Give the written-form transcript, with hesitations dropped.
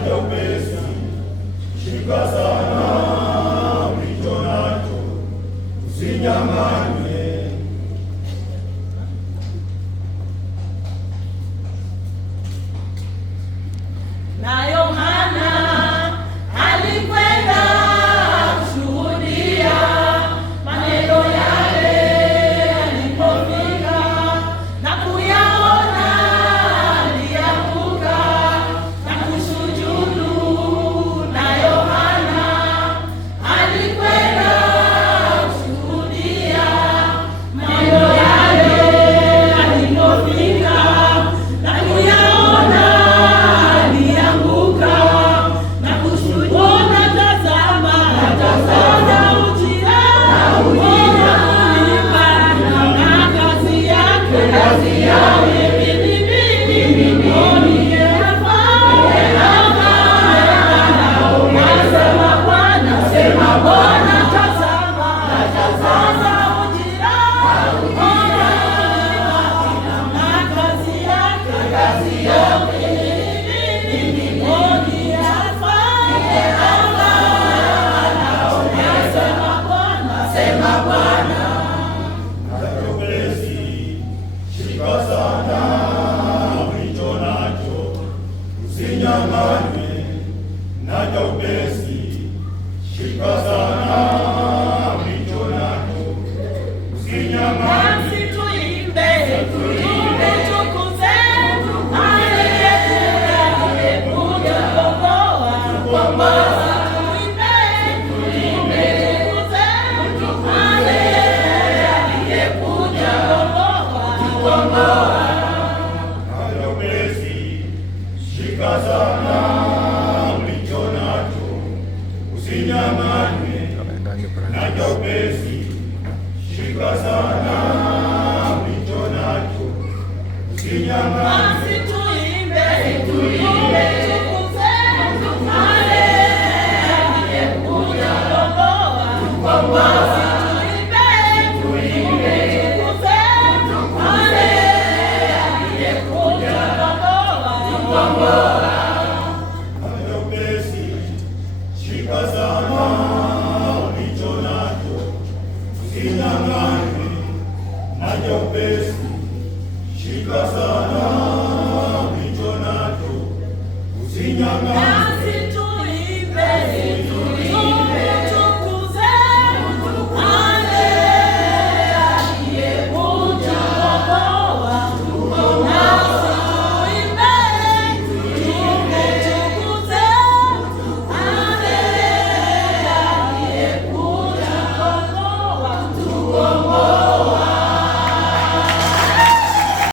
naja upesi, shika sana ulicho nacho, usinyang'anywe. Na Yohana alikwenda kushuhudia maneno yale alipofika, na kuyaona alianguka na kusujudu. Na Yohana alikwenda kushuhudia maneno yale alipofika, na kuyaona na kuona. Tazama, ujira ulipa na kazi yake mbinguni. Sema Bwana, tazama ujira na kazi yake Sema Bwana, naja upesi, shika sana ulicho nacho, usinyang'anywe. Naja upesi, shika sana ulicho nacho, usinyang'anywe. nasi tuimbe, tumtukuze aliyekuja kukomboa. Naja upesi, shika sana ulicho nacho, usinyang'anywe. Naja upesi, shika sana ulicho nacho, usinyang'anywe. Nasi tuimbe, tumtukuze aliyekuja kukomboa. Come on.